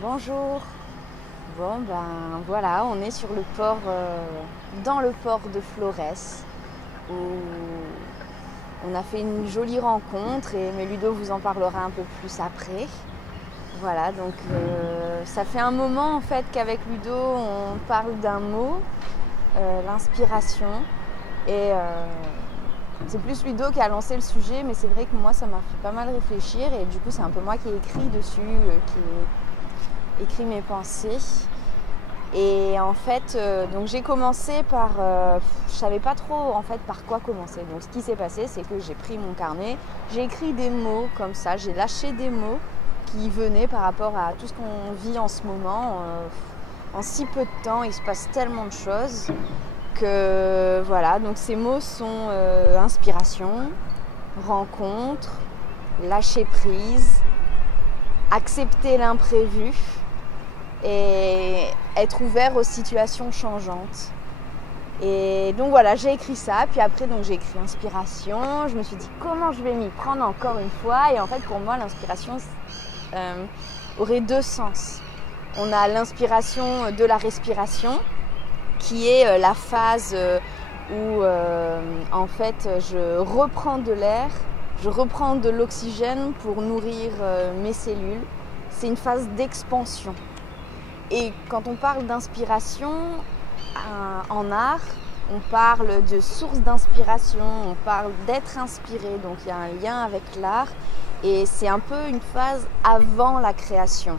Bonjour. Bon ben voilà, on est sur le port, dans le port de Florès, où on a fait une jolie rencontre et Ludo vous en parlera un peu plus après. Voilà, donc ça fait un moment en fait qu'avec Ludo on parle d'un mot, l'inspiration, et c'est plus Ludo qui a lancé le sujet, mais c'est vrai que moi ça m'a fait pas mal réfléchir et du coup c'est un peu moi qui ai écrit dessus, qui ai écrit mes pensées. Et en fait, donc j'ai commencé par, je savais pas trop en fait par quoi commencer. Donc ce qui s'est passé, c'est que j'ai pris mon carnet, j'ai écrit des mots comme ça, j'ai lâché des mots qui venaient par rapport à tout ce qu'on vit en ce moment. En si peu de temps, il se passe tellement de choses que voilà. Donc ces mots sont inspiration, rencontre, lâcher prise, accepter l'imprévu et être ouvert aux situations changeantes. Et donc voilà, j'ai écrit ça, puis après donc j'ai écrit inspiration. Je me suis dit comment je vais m'y prendre encore une fois, et en fait pour moi l'inspiration aurait deux sens. On a l'inspiration de la respiration, qui est la phase où en fait je reprends de l'air, je reprends de l'oxygène pour nourrir mes cellules. C'est une phase d'expansion. Et quand on parle d'inspiration en art, on parle de source d'inspiration, on parle d'être inspiré, donc il y a un lien avec l'art et c'est un peu une phase avant la création.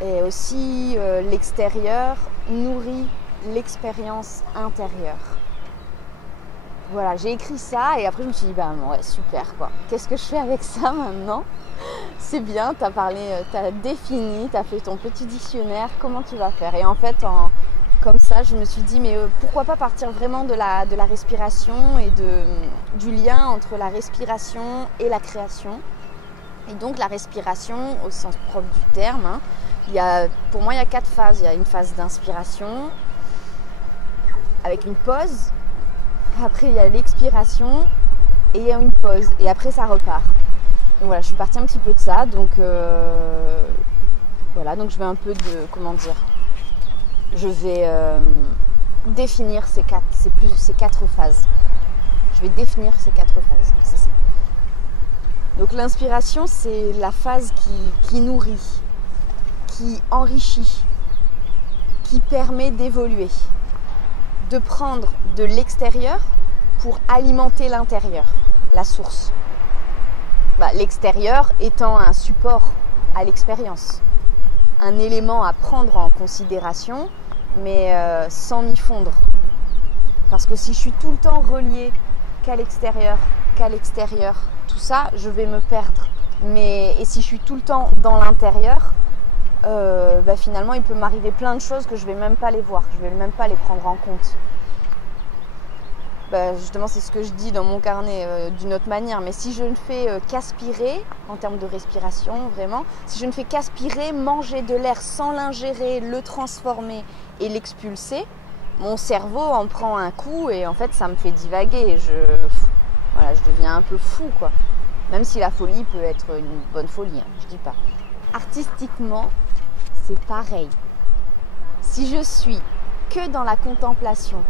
Et aussi l'extérieur nourrit l'expérience intérieure. Voilà, j'ai écrit ça et après je me suis dit bah ouais, super quoi. Qu'est-ce que je fais avec ça maintenant ? C'est bien, tu as parlé, tu as défini, tu as fait ton petit dictionnaire, comment tu vas faire ? Et en fait, comme ça, je me suis dit, mais pourquoi pas partir vraiment de la respiration et du lien entre la respiration et la création. Et donc la respiration, au sens propre du terme, hein, pour moi, il y a 4 phases. Il y a une phase d'inspiration, avec une pause. Après, il y a l'expiration et il y a une pause. Et après, ça repart. Donc voilà, je suis partie un petit peu de ça, donc voilà, donc je vais un peu je vais définir ces 4 phases. Je vais définir ces 4 phases, c'est ça. Donc l'inspiration, c'est la phase qui nourrit, qui enrichit, qui permet d'évoluer, de prendre de l'extérieur pour alimenter l'intérieur, la source. L'extérieur étant un support à l'expérience, un élément à prendre en considération, mais sans m'y fondre. Parce que si je suis tout le temps reliée qu'à l'extérieur, tout ça, je vais me perdre. Et si je suis tout le temps dans l'intérieur, finalement, il peut m'arriver plein de choses que je ne vais même pas les voir, je ne vais même pas les prendre en compte. Justement, c'est ce que je dis dans mon carnet d'une autre manière, mais si je ne fais qu'aspirer, en termes de respiration vraiment, si je ne fais qu'aspirer, manger de l'air sans l'ingérer, le transformer et l'expulser, mon cerveau en prend un coup et en fait ça me fait divaguer, je deviens un peu fou quoi. Même si la folie peut être une bonne folie, hein, je dis pas. Artistiquement, c'est pareil. Si je suis que dans la contemplation,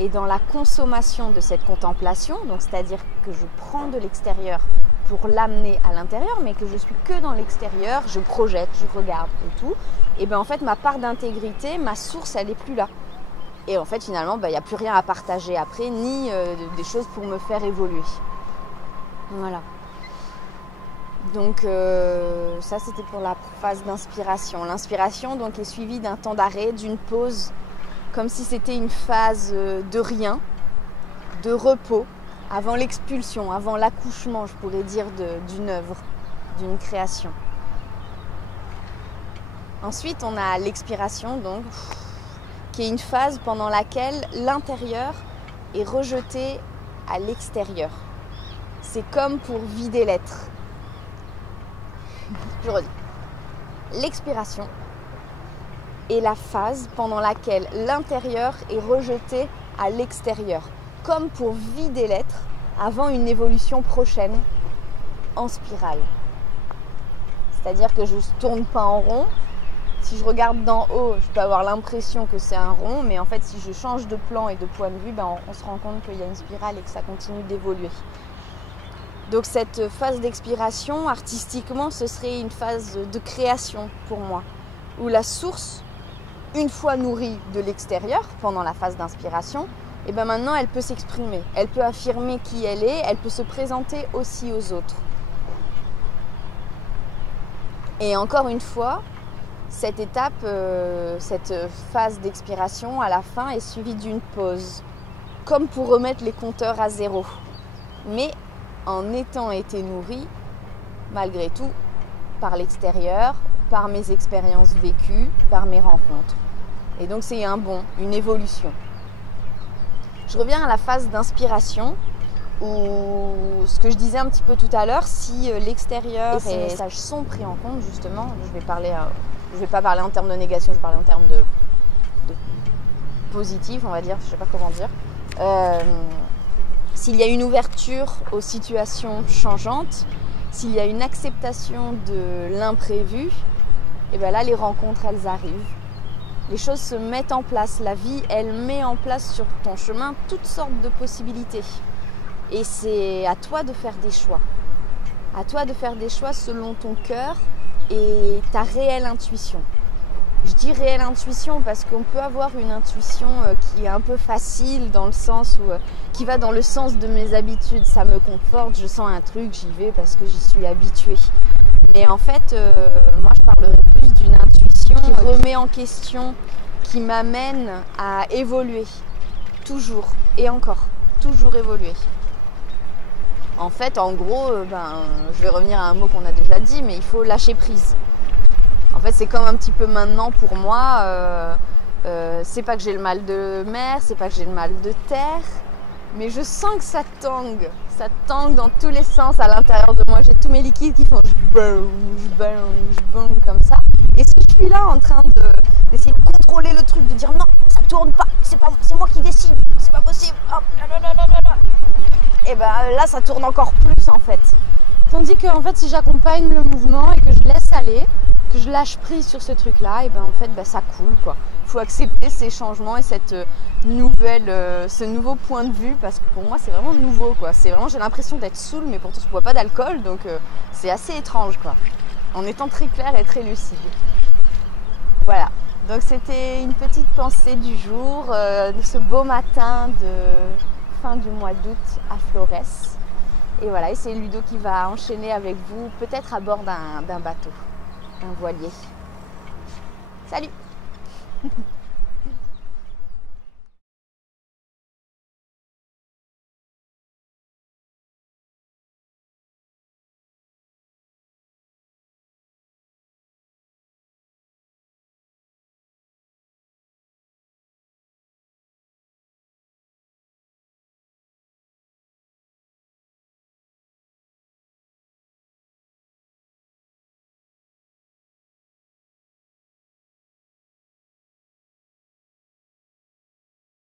et dans la consommation de cette contemplation, donc c'est-à-dire que je prends de l'extérieur pour l'amener à l'intérieur, mais que je suis que dans l'extérieur, je projette, je regarde et tout, et bien en fait ma part d'intégrité, ma source, elle n'est plus là. Et en fait finalement, il n'y a plus rien à partager après, ni des choses pour me faire évoluer. Voilà. Donc ça c'était pour la phase d'inspiration. L'inspiration donc est suivie d'un temps d'arrêt, d'une pause, comme si c'était une phase de rien, de repos, avant l'expulsion, avant l'accouchement, je pourrais dire, d'une œuvre, d'une création. Ensuite, on a l'expiration, donc, qui est une phase pendant laquelle l'intérieur est rejeté à l'extérieur. C'est comme pour vider l'être. Je redis. L'expiration est la phase pendant laquelle l'intérieur est rejeté à l'extérieur, comme pour vider l'être avant une évolution prochaine en spirale. C'est-à-dire que je ne tourne pas en rond. Si je regarde d'en haut, je peux avoir l'impression que c'est un rond, mais en fait, si je change de plan et de point de vue, on se rend compte qu'il y a une spirale et que ça continue d'évoluer. Donc cette phase d'expiration, artistiquement, ce serait une phase de création pour moi, où la source, une fois nourrie de l'extérieur, pendant la phase d'inspiration, et maintenant elle peut s'exprimer, elle peut affirmer qui elle est, elle peut se présenter aussi aux autres. Et encore une fois, cette étape, cette phase d'expiration à la fin est suivie d'une pause, comme pour remettre les compteurs à zéro. Mais en étant été nourrie, malgré tout, par l'extérieur, par mes expériences vécues, par mes rencontres. Et donc c'est un bond, une évolution. Je reviens à la phase d'inspiration, où ce que je disais un petit peu tout à l'heure, si l'extérieur et ces messages sont pris en compte, justement, je vais pas parler en termes de négation, je vais parler en termes de positif, on va dire, je sais pas comment dire. S'il y a une ouverture aux situations changeantes, s'il y a une acceptation de l'imprévu, et bien là, les rencontres, elles arrivent. Les choses se mettent en place. La vie, elle met en place sur ton chemin toutes sortes de possibilités. Et c'est à toi de faire des choix. À toi de faire des choix selon ton cœur et ta réelle intuition. Je dis réelle intuition parce qu'on peut avoir une intuition qui est un peu facile dans le sens où qui va dans le sens de mes habitudes. Ça me conforte, je sens un truc, j'y vais parce que j'y suis habituée. Mais en fait, moi je parlerai plus d'une intuition qui remet en question, qui m'amène à évoluer. Toujours et encore, toujours évoluer. En fait, en gros, je vais revenir à un mot qu'on a déjà dit, mais il faut lâcher prise. En fait, c'est comme un petit peu maintenant pour moi, c'est pas que j'ai le mal de mer, c'est pas que j'ai le mal de terre, mais je sens que ça tangue dans tous les sens à l'intérieur de moi. J'ai tous mes liquides qui font je ballonne comme ça. Et si je suis là en train d'essayer de contrôler le truc, de dire non, ça tourne pas, c'est moi qui décide, c'est pas possible, hop, et là ça tourne encore plus en fait. Tandis que en fait, si j'accompagne le mouvement et que je laisse aller, que je lâche prise sur ce truc-là, et en fait, ça coule quoi. Il faut accepter ces changements et cette ce nouveau point de vue, parce que pour moi, c'est vraiment nouveau quoi. C'est vraiment, j'ai l'impression d'être saoul, mais pourtant je bois pas d'alcool, donc c'est assez étrange quoi. En étant très clair et très lucide. Voilà. Donc c'était une petite pensée du jour, de ce beau matin de fin du mois d'août à Flores. Et voilà, et c'est Ludo qui va enchaîner avec vous, peut-être à bord d'un bateau, d'un voilier. Salut!